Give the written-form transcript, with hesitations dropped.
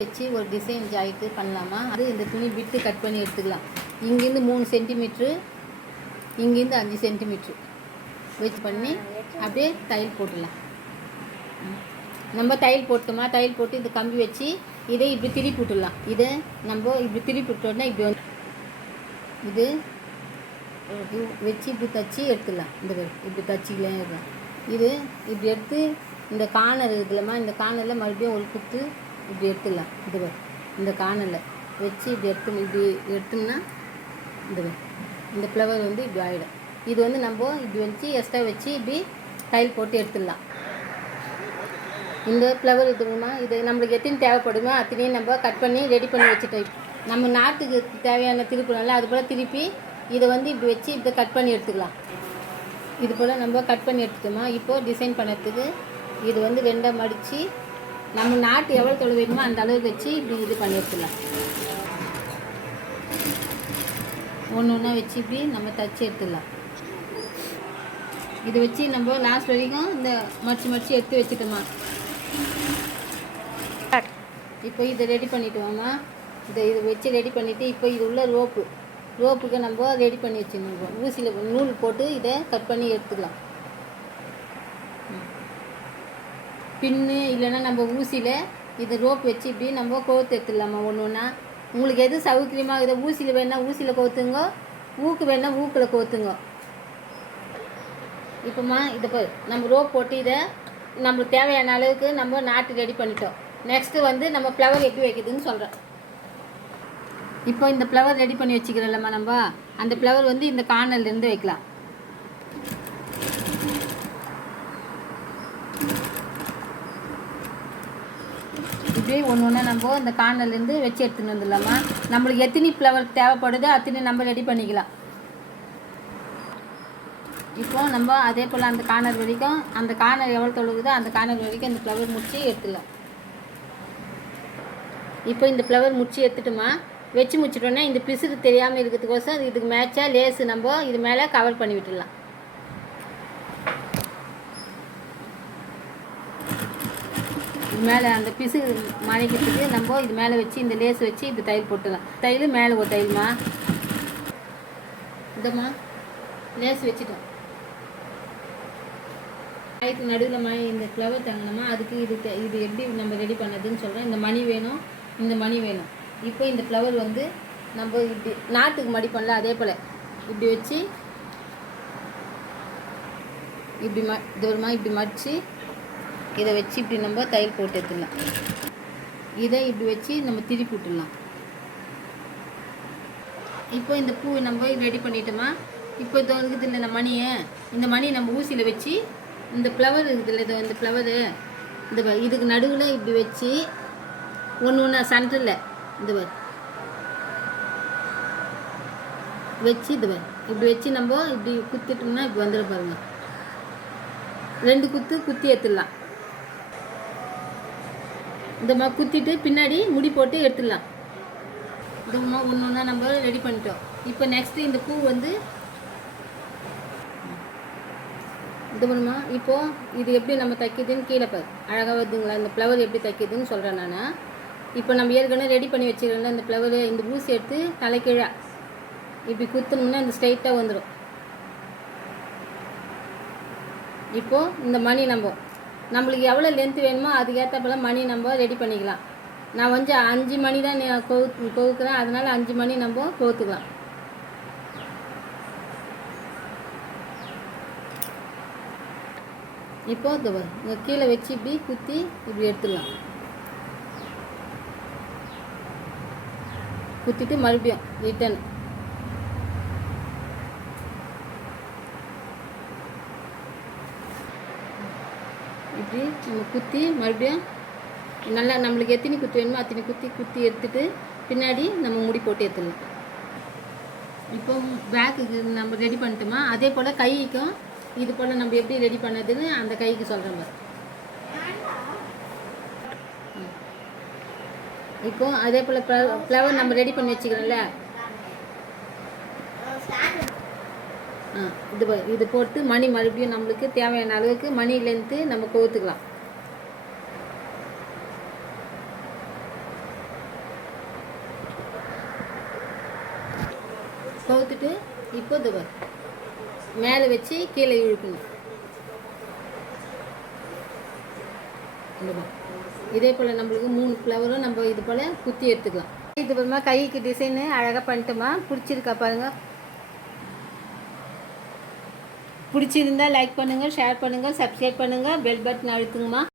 வச்சு ஒரு டிசைன் ஜாயிட்டு பண்ணலாமா? அது இந்த துணி விட்டு கட் பண்ணி எடுத்துக்கலாம். இங்கேருந்து 3 சென்டிமீட்ரு, இங்கேருந்து 5 சென்டிமீட்ரு வச்சு பண்ணி அப்படியே தையல் போட்டுடலாம். நம்ம தையல் போட்டோமா, தையல் போட்டு இந்த கம்பி வச்சு இதை இப்படி திருப்பி விட்டுடலாம். இதை நம்ம இப்படி திருப்பி விட்டோன்னா இப்படி வந்து இது வச்சு இப்படி தச்சு எடுத்துடலாம். இந்த இப்படி தச்சிக்கலாம் இருக்கலாம். இது இப்படி எடுத்து இந்த கார்னர் இருக்குல்லம்மா, இந்த கார்னரில் மறுபடியும் ஒரு குத்து இப்படி எடுத்துடலாம். இது இந்த கார்னரில் வச்சு இப்படி எடுத்தோம்னா இந்த ஃப்ளவர் வந்து இப்படி ஆகிடும். இது வந்து நம்ம இப்படி வச்சு எக்ஸ்ட்ரா வச்சு இப்படி தையல் போட்டு எடுத்துடலாம். இந்த ஃப்ளவர் இருக்குமா, இது நம்மளுக்கு எத்தனை தேவைப்படுமோ அத்தனையும் நம்ம கட் பண்ணி ரெடி பண்ணி வச்சுட்டோம். நம்ம நாட்டுக்கு தேவையான திருப்பணும்ல, அது போல் திருப்பி இதை வந்து இப்படி வச்சு இதை கட் பண்ணி எடுத்துக்கலாம். இது போல் நம்ம கட் பண்ணி எடுத்துட்டோமா, இப்போது டிசைன் பண்ணுறதுக்கு இது வந்து 2ஆக மடித்து நம்ம நாட்டு எவ்வளோ தொலை வேணுமோ அந்த அளவுக்கு வச்சு இப்படி இது பண்ணி எடுத்துடலாம். ஒன்று ஒன்றா வச்சு இப்படி நம்ம தச்சு எடுத்துடலாம். இதை வச்சு நம்ம லாஸ்ட் வரைக்கும் இந்த மடித்து எடுத்து வச்சுட்டோமா. இப்போ இதை ரெடி பண்ணிட்டோமா, இதை வச்சு ரெடி பண்ணிவிட்டு இப்போ இது உள்ள ரோப்புக்கு நம்ம ரெடி பண்ணி வச்சுருக்கோம். ஊசியில் நூல் போட்டு இதை கட் பண்ணி எடுத்துக்கலாம். பின்னு இல்லைன்னா நம்ம ஊசியில் இதை ரோப் வச்சு இப்படி நம்ம கோர்த்து எடுத்துடலாமா ஒன்று ஒன்றா. உங்களுக்கு எது சௌகரியமாக இதை ஊசியில் வேணால் ஊசியில் கோர்த்துங்க, ஊக்கு வேணால் ஊக்கில் கோர்த்துங்க. இப்போம்மா இதை நம்ம ரோப் போட்டு இதை நம்மளுக்கு தேவையான அளவுக்கு நம்ம நாட்டு ரெடி பண்ணிட்டோம். நெக்ஸ்ட்டு வந்து நம்ம ஃப்ளவர் எப்படி வைக்கிறதுன்னு சொல்கிறேன். இப்போ இந்த ஃப்ளவர் ரெடி பண்ணி வச்சுக்கிறோம்லம்மா, நம்ம அந்த ஃப்ளவர் வந்து இந்த கார்னர்லேருந்து வைக்கலாம். இப்படியே ஒன்று ஒன்றா நம்ம இந்த கார்னர்லேருந்து வச்சு எடுத்துன்னு வந்துடலாமா. நம்மளுக்கு எத்தனை ஃப்ளவர் தேவைப்படுதோ அத்தனை நம்ம ரெடி பண்ணிக்கலாம். இப்போ நம்ம அதே போல் அந்த கார்னர் வரைக்கும், அந்த கார்னர் எவ்வளோ தொழுகுதோ அந்த கார்னர் வரைக்கும் இந்த ஃப்ளவர் முடிச்சு எடுத்துடலாம். இப்போ இந்த ஃப்ளவர் முடிச்சு எடுத்துட்டோமா, வச்சு முடிச்சிட்டோன்னா இந்த பிசுறு தெரியாமல் இருக்கிறதுக்கோசம் இதுக்கு மேட்சாக லேஸு நம்ம இது மேலே கவர் பண்ணி விட்டுடலாம். இது மேலே அந்த பிசுறு மறைக்கிறதுக்கு நம்ம இது மேலே வச்சு இந்த லேஸ் வச்சு இப்படி தையல் போட்டுடலாம். தையல் மேலே ஒரு தையல்மா, இந்தம்மா லேஸ் வச்சுட்டோம். அதுக்கு நடுவில் இந்த ஃப்ளவர் தங்கணுமா, அதுக்கு இது எப்படி நம்ம ரெடி பண்ணதுன்னு சொல்கிறேன். இந்த மணி வேணும், இந்த மணி வேணும். இப்போ இந்த ஃப்ளவர் வந்து நம்ம இப்படி நாட்டுக்கு மடி பண்ணல, அதே போல் இப்படி வச்சு இப்படி தூரமாக இப்படி மடித்து இதை வச்சு இப்படி நம்ம தையல் போட்டு எடுத்துடலாம். இதை இப்படி வச்சு நம்ம திருப்பி விட்டுடலாம். இப்போ இந்த பூ நம்ம ரெடி பண்ணிட்டோமா. இப்போ இது இருக்குது இல்லை இந்த மணியை, இந்த மணி நம்ம ஊசியில் வச்சு இந்த ஃப்ளவர் இருக்குது இல்லை, இந்த ஃப்ளவரு இதுக்கு நடுவில் இப்படி வச்சு ஒன்று ஒன்றா சென்டரில் இந்த வச்சு இப்படி வச்சு நம்ம இப்படி குத்திட்டோம்னா இப்படி வந்துட பாருங்க. 2 குத்தி எடுத்துடலாம். இந்த மாதிரி குத்திட்டு பின்னாடி முடி போட்டு எடுத்துடலாம். இந்த ஒன்று ஒன்றா நம்ம ரெடி பண்ணிட்டோம். இப்போ நெக்ஸ்ட்டு இந்த பூ வந்து இது பண்ணுமா. இப்போது இது எப்படி நம்ம தைக்கிதுன்னு கீழே பாரு, அழகாக வருதுங்களா. இந்த ஃப்ளவர் எப்படி தைக்கிதுன்னு சொல்கிறேன் நான். இப்போ நம்ம ஏற்கனவே ரெடி பண்ணி வச்சுக்கிறோம்ல இந்த ஃப்ளவரு, இந்த ஊசி எடுத்து தலைக்கீழே இப்படி குத்தணும்னா இந்த ஸ்ட்ரைட்டாக வந்துடும். இப்போது இந்த மணி நம்மளுக்கு எவ்வளோ லென்த்து வேணுமோ அதுக்கேற்றப்போல மணி நம்ம ரெடி பண்ணிக்கலாம். நான் வந்து 5 மணி தான் கோவுக்குறேன், அதனால் 5 மணி நம்ம கோத்துக்கலாம். இப்போது கீழே வச்சு இப்படி குத்தி இப்படி எடுத்துடலாம். குத்திட்டு மறுபடியும் ரிட்டன் இப்படி நம்ம குத்தி மறுபடியும் நல்லா நம்மளுக்கு எத்தனை குத்தி வேணுமோ அத்தனை குத்தி எடுத்துட்டு பின்னாடி நம்ம முடி போட்டு எடுத்துடலாம். இப்போ பேக்குக்கு நம்ம ரெடி பண்ணிட்டோமா, அதே போல் கைக்கும் இது போல் நம்ம எப்படி ரெடி பண்ணதுன்னு அந்த கைக்கு சொல்கிற மாதிரி. இப்போது அதே போல் ஃப்ளவர் நம்ம ரெடி பண்ணி வச்சுக்கிறோம்ல, இது போட்டு மணி மறுபடியும் நம்மளுக்கு தேவையான அளவுக்கு மணி லென்த்து நம்ம கோத்துக்கலாம். கவுத்துட்டு இப்போ இது மேலே வச்சு கீழே இழுக்கணும். இதே போல் நம்மளுக்கு 3 ஃப்ளவரும் நம்ம இது போல் குத்தி எடுத்துக்கலாம். இது போலமா கைக்கு டிசைனு அழகாக பண்ணிட்டோமா. பிடிச்சிருக்கா பாருங்கள். பிடிச்சிருந்தா லைக் பண்ணுங்கள், ஷேர் பண்ணுங்கள், சப்ஸ்கிரைப் பண்ணுங்கள், பெல் பட்டன் அழுத்துங்கம்மா.